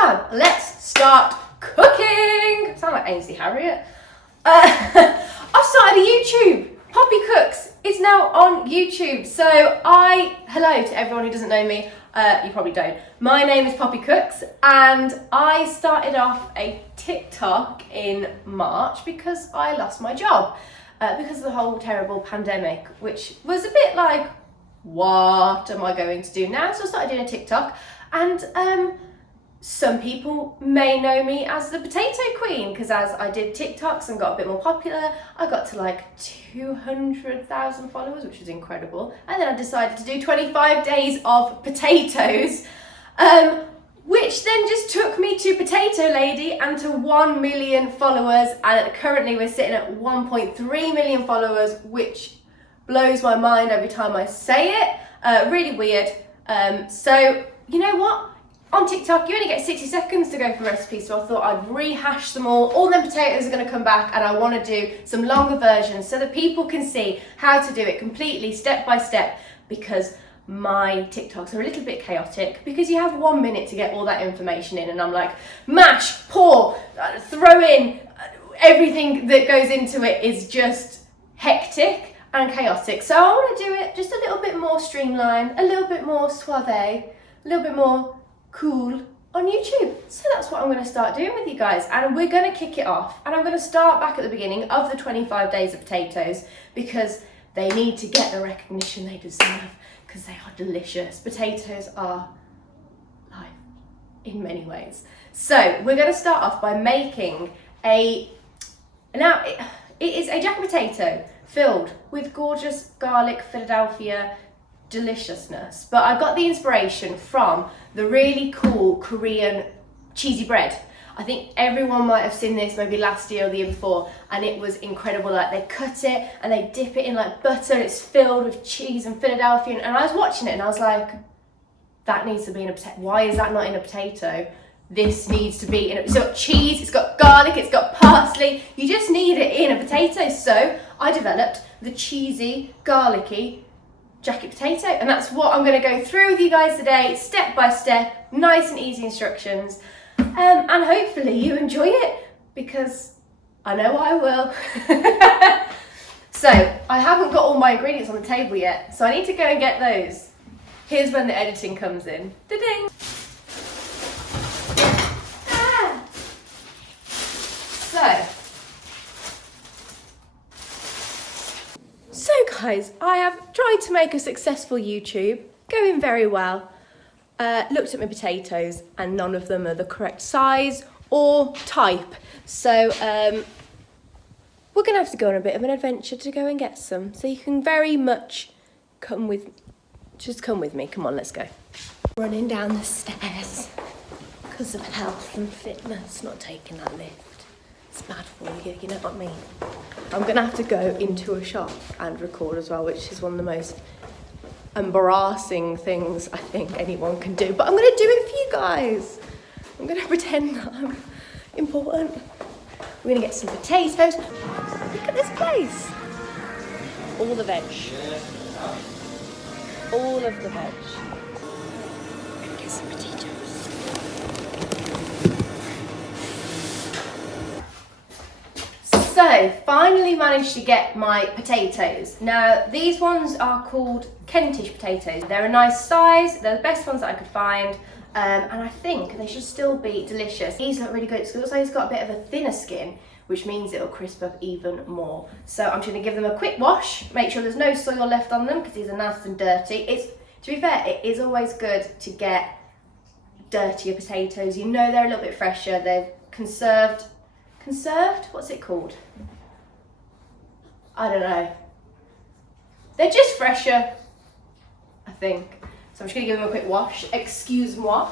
man, let's start cooking. Sound like Ainsley Harriott. I've started a YouTube. Poppy Cooks is now on YouTube. So hello to everyone who doesn't know me. You probably don't. My name is Poppy Cooks and I started off a TikTok in March because I lost my job because of the whole terrible pandemic, which was a bit like, what am I going to do now? So I started doing a TikTok, and some people may know me as the Potato Queen because as I did TikToks and got a bit more popular, I got to like 200,000 followers, which was incredible. And then I decided to do 25 days of potatoes, which then just took me to Potato Lady and to 1 million followers. And currently we're sitting at 1.3 million followers, which blows my mind every time I say it. Really weird. So you know what? On TikTok, you only get 60 seconds to go for recipes, so I thought I'd rehash them all. All them potatoes are going to come back, and I want to do some longer versions so that people can see how to do it completely, step by step, because my TikToks are a little bit chaotic, because you have 1 minute to get all that information in, and I'm like, mash, pour, throw in, everything that goes into it is just hectic and chaotic. So I want to do it just a little bit more streamlined, a little bit more suave, a little bit more cool on YouTube. So that's what I'm going to start doing with you guys, and we're going to kick it off, and I'm going to start back at the beginning of the 25 days of potatoes because they need to get the recognition they deserve because they are delicious. Potatoes are life in many ways. So we're going to start off by making it is a jacket potato filled with gorgeous garlic Philadelphia deliciousness, but I got the inspiration from the really cool Korean cheesy bread. I think everyone might have seen this maybe last year or the year before, and it was incredible. Like, they cut it and they dip it in like butter, and it's filled with cheese and Philadelphia, and I was watching it and I was like, that needs to be in a potato. Why is that not in a potato? This needs to be in a, it's got cheese, it's got garlic, it's got parsley. You just need it in a potato. So I developed the cheesy, garlicky jacket potato, and that's what I'm going to go through with you guys today, step by step, nice and easy instructions, and hopefully you enjoy it because I know I will. So I haven't got all my ingredients on the table yet, so I need to go and get those. Here's when the editing comes in. Da-ding! So guys, I have tried to make a successful YouTube, going very well. Looked at my potatoes and none of them are the correct size or type. So we're gonna have to go on a bit of an adventure to go and get some. So you can very much come with me. Come on, let's go. Running down the stairs because of health and fitness, not taking that lift. It's bad for you, you know what I mean? I'm gonna have to go into a shop and record as well, which is one of the most embarrassing things I think anyone can do. But I'm gonna do it for you guys. I'm gonna pretend that I'm important. We're gonna get some potatoes. Look at this place. All the veg. All of the veg. I'm gonna get some potatoes. So, finally managed to get my potatoes. Now, these ones are called Kentish potatoes. They're a nice size, they're the best ones that I could find, and I think they should still be delicious. These look really good, because it looks like it's got a bit of a thinner skin, which means it'll crisp up even more. So I'm just gonna give them a quick wash, make sure there's no soil left on them, because these are nice and dirty. To be fair, it is always good to get dirtier potatoes. You know they're a little bit fresher, they're conserved, what's it called? I don't know. They're just fresher, I think. So I'm just gonna give them a quick wash. Excuse-moi.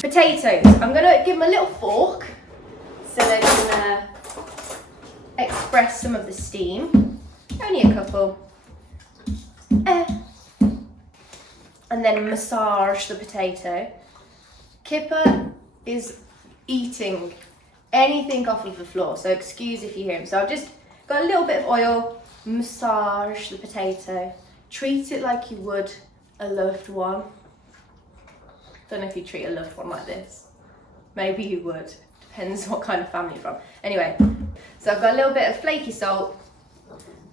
Potatoes. I'm gonna give them a little fork so they can express some of the steam. Only a couple. And then massage the potato. Kipper is eating anything off of the floor, so excuse if you hear him. So I've just got a little bit of oil, massage the potato, treat it like you would a loved one. Don't know if you treat a loved one like this. Maybe you would. Depends what kind of family you're from. Anyway, so I've got a little bit of flaky salt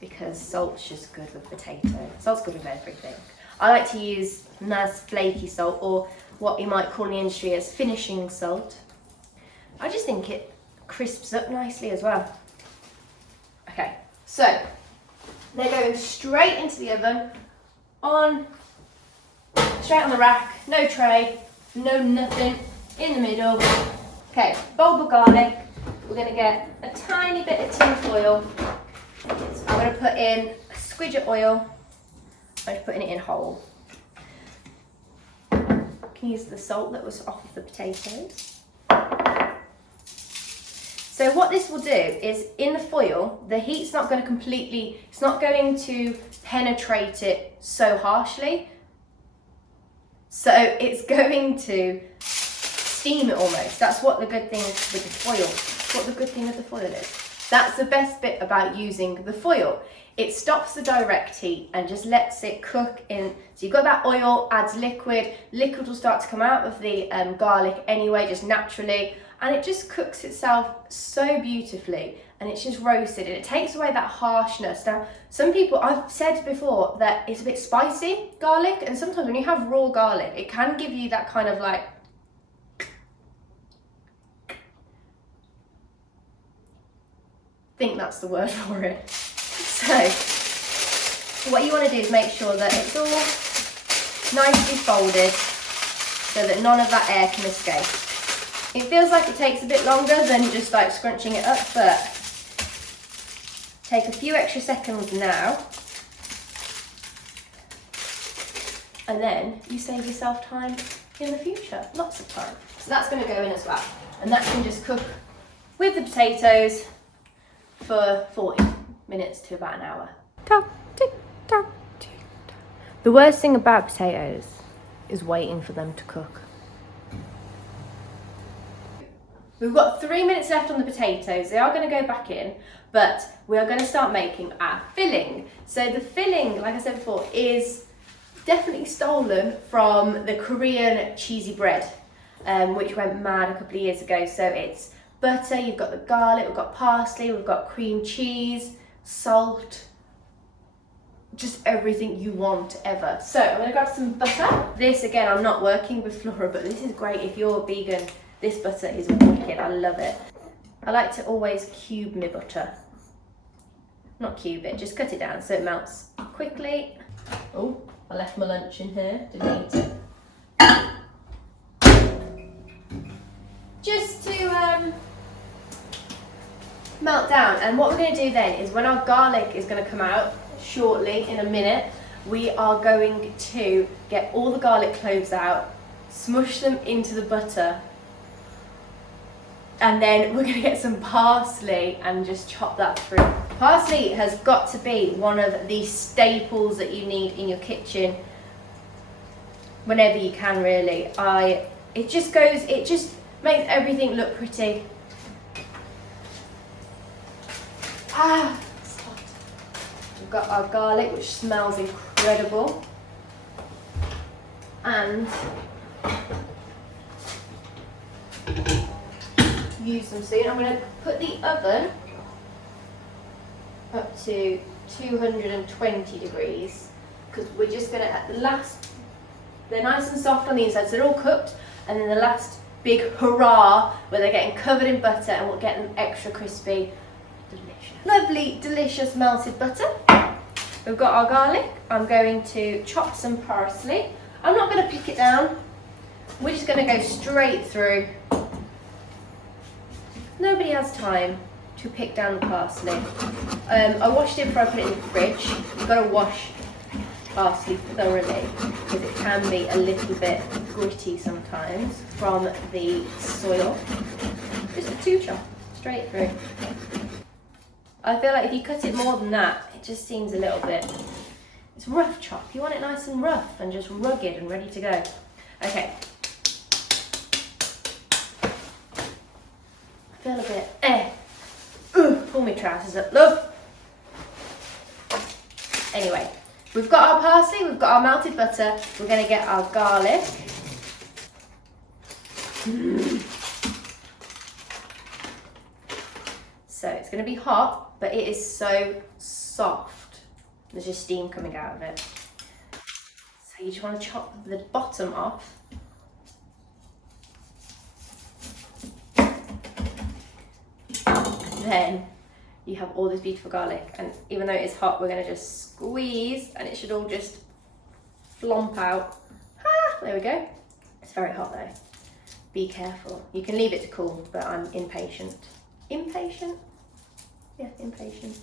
because salt's just good with potato. Salt's good with everything. I like to use nice flaky salt, or what you might call in the industry as finishing salt. I just think it crisps up nicely as well. Okay, so they're going straight into the oven, straight on the rack, no tray, no nothing, in the middle. Okay, bulb of garlic. We're going to get a tiny bit of tin foil. So I'm going to put in a squidge of oil. I'm just putting it in whole. Can use the salt that was off of the potatoes. So what this will do is, in the foil, the heat's not going to it's not going to penetrate it so harshly. So it's going to steam it almost. That's what the good thing is with the foil. That's what the good thing with the foil is. That's the best bit about using the foil. It stops the direct heat and just lets it cook in. So you've got that oil, adds liquid. Liquid will start to come out of the garlic anyway, just naturally. And it just cooks itself so beautifully, and it's just roasted, and it takes away that harshness. Now, some people, I've said before that it's a bit spicy, garlic, and sometimes when you have raw garlic, it can give you that kind of like, I think that's the word for it. So, what you want to do is make sure that it's all nicely folded so that none of that air can escape. It feels like it takes a bit longer than just like scrunching it up, but take a few extra seconds now, and then you save yourself time in the future, lots of time. So that's going to go in as well, and that can just cook with the potatoes for 40 minutes to about an hour. The worst thing about potatoes is waiting for them to cook. We've got 3 minutes left on the potatoes. They are going to go back in, but we are going to start making our filling. So the filling, like I said before, is definitely stolen from the Korean cheesy bread, which went mad a couple of years ago. So it's butter, you've got the garlic, we've got parsley, we've got cream cheese, salt, just everything you want ever. So I'm going to grab some butter. This, again, I'm not working with Flora, but this is great if you're vegan. This butter is wicked, I love it. I like to always cube my butter. Not cube it, just cut it down so it melts quickly. Oh, I left my lunch in here, didn't eat it. Just to melt down, and what we're going to do then is, when our garlic is going to come out shortly, in a minute, we are going to get all the garlic cloves out, smush them into the butter, and then we're going to get some parsley and just chop that through. Parsley has got to be one of the staples that you need in your kitchen whenever you can, really. It just makes everything look pretty. It's hot. We've got our garlic, which smells incredible. And use them soon. I'm going to put the oven up to 220 degrees, because we're just going to, at the last, they're nice and soft on the inside, so they're all cooked, and then the last big hurrah where they're getting covered in butter, and we'll get them extra crispy. Delicious. Lovely, delicious melted butter. We've got our garlic. I'm going to chop some parsley. I'm not going to pick it down. We're just going to go straight through. Nobody has time to pick down the parsley. I washed it before I put it in the fridge. You've got to wash parsley thoroughly, because it can be a little bit gritty sometimes from the soil. Just a 2 chop, straight through. I feel like if you cut it more than that, it just seems a little bit, it's rough chop. You want it nice and rough and just rugged and ready to go. Okay. I feel a bit, pull my trousers up, love. Anyway, we've got our parsley, we've got our melted butter, we're going to get our garlic. So it's going to be hot, but it is so soft. There's just steam coming out of it. So you just want to chop the bottom off. And then you have all this beautiful garlic. And even though it's hot, we're going to just squeeze and it should all just flomp out. Ah, there we go. It's very hot though. Be careful. You can leave it to cool, but I'm impatient. Impatient? Yeah, impatient.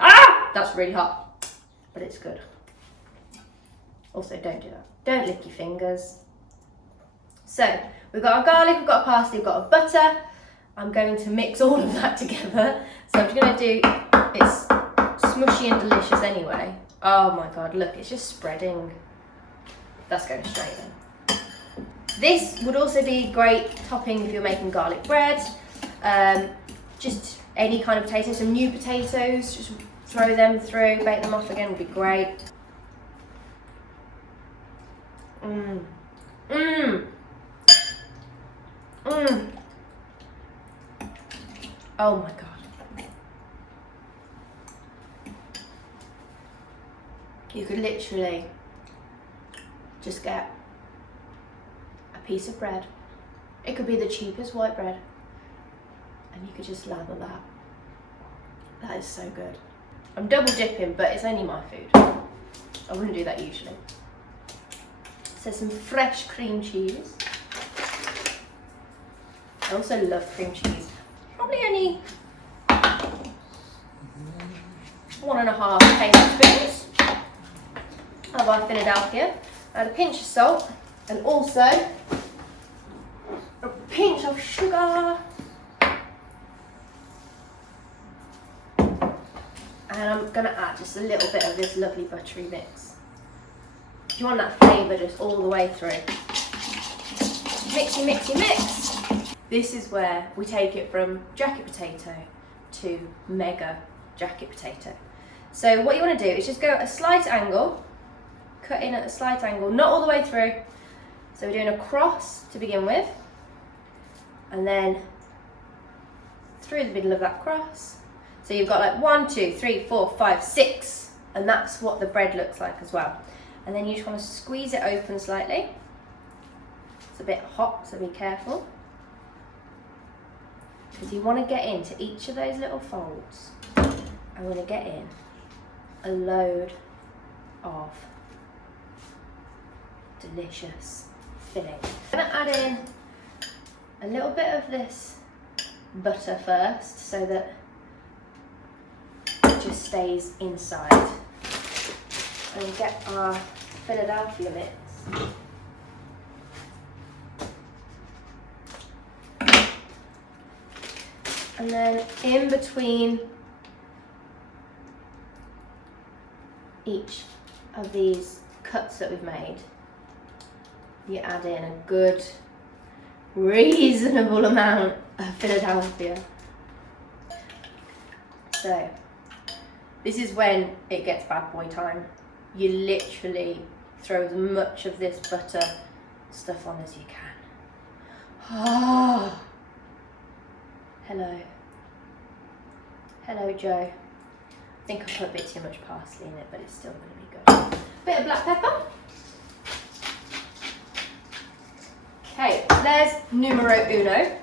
Ah! That's really hot, but it's good. Also, don't do that. Don't lick your fingers. So, we've got our garlic, we've got our parsley, we've got our butter. I'm going to mix all of that together. So I'm just going to do, it's smushy and delicious anyway. Oh my God, look, it's just spreading. That's going straight in. This would also be great topping if you're making garlic bread. Just any kind of potato, some new potatoes, just throw them through, bake them off again would be great. Mmm. Mmm. Mmm. Oh my God. You could literally just get a piece of bread. It could be the cheapest white bread. And you could just lather that. That is so good. I'm double dipping, but it's only my food. I wouldn't do that usually. So some fresh cream cheese. I also love cream cheese. Probably only 1.5 tablespoons of our Philadelphia. And a pinch of salt, and also a pinch of sugar. And I'm going to add just a little bit of this lovely buttery mix. You want that flavour just all the way through. Mixy, mixy, mix. This is where we take it from jacket potato to mega jacket potato. So what you want to do is just go at a slight angle, cut in at a slight angle, not all the way through. So we're doing a cross to begin with, and then through the middle of that cross. So you've got like 1, 2, 3, 4, 5, 6, and that's what the bread looks like as well. And then you just want to squeeze it open slightly. It's a bit hot, so be careful. Because you want to get into each of those little folds. I want to get in a load of delicious filling. I'm going to add in a little bit of this butter first, so that it just stays inside. And get our Philadelphia mix. And then in between each of these cuts that we've made, you add in a good, reasonable amount of Philadelphia. So this is when it gets bad boy time. You literally throw as much of this butter stuff on as you can. Oh. Hello. Hello, Joe. I think I put a bit too much parsley in it, but it's still going to be good. Bit of black pepper. Okay, there's numero uno.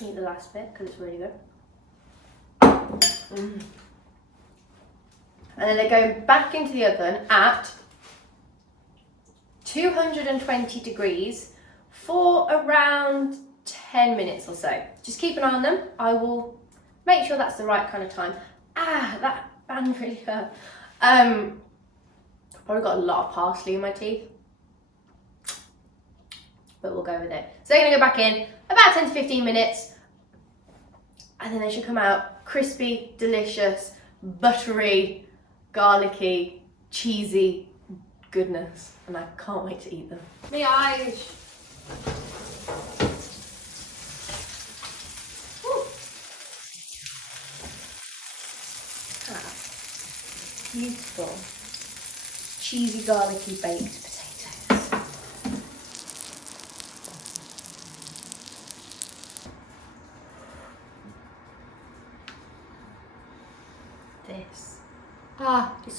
Eat the last bit because it's really good. Mm. And then they go back into the oven at 220 degrees for around 10 minutes or so. Just keep an eye on them. I will make sure that's the right kind of time. Ah, that band really hurt. I've probably got a lot of parsley in my teeth, but we'll go with it. So they're gonna go back in about 10 to 15 minutes, and then they should come out crispy, delicious, buttery, garlicky, cheesy goodness, and I can't wait to eat them. My eyes. Beautiful, cheesy, garlicky baked potatoes.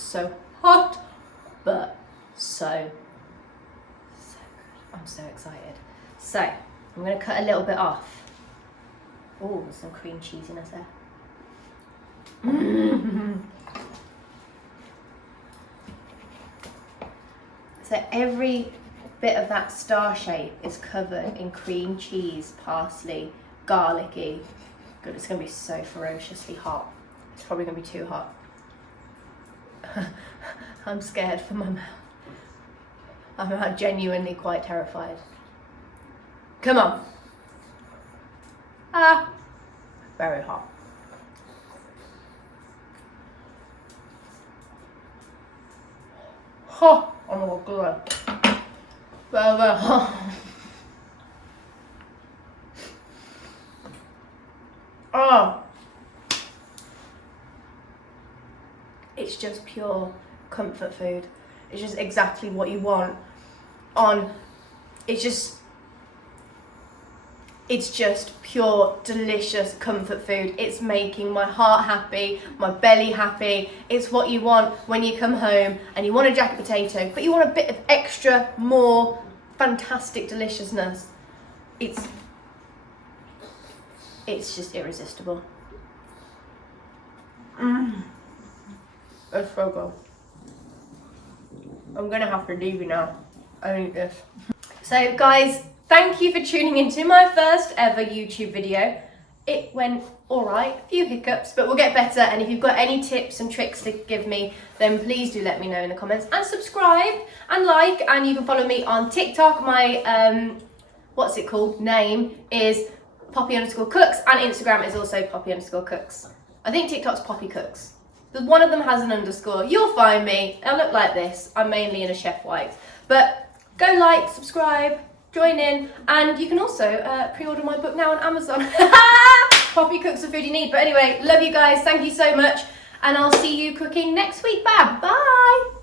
so hot, but so good. I'm so excited. So I'm gonna cut a little bit off. Oh, there's some cream cheesiness there. So every bit of that star shape is covered in cream cheese, parsley, garlicky. Good, it's gonna be so ferociously hot. It's probably gonna be too hot. I'm scared for my mouth. I'm genuinely quite terrified. Come on. Ah, very hot. Oh, oh my god. Very hot. Oh. It's just pure comfort food. It's just exactly what you want it's just pure delicious comfort food. It's making my heart happy, my belly happy. It's what you want when you come home and you want a jacket potato, but you want a bit of extra, more fantastic deliciousness. It's just irresistible. It's so good. I'm gonna have to leave you now. I need this. So guys, thank you for tuning into my first ever YouTube video. It went alright, a few hiccups, but we'll get better. And if you've got any tips and tricks to give me, then please do let me know in the comments. And subscribe and like, and you can follow me on TikTok. My, what's it called, name is Poppy_Cooks, and Instagram is also Poppy_Cooks. I think TikTok's Poppy Cooks. One of them has an underscore. You'll find me. I look like this. I'm mainly in a chef white. But go like, subscribe, join in, and you can also pre-order my book now on Amazon. Poppy Cooks the food you need. But anyway, love you guys. Thank you so much. And I'll see you cooking next week. Bye.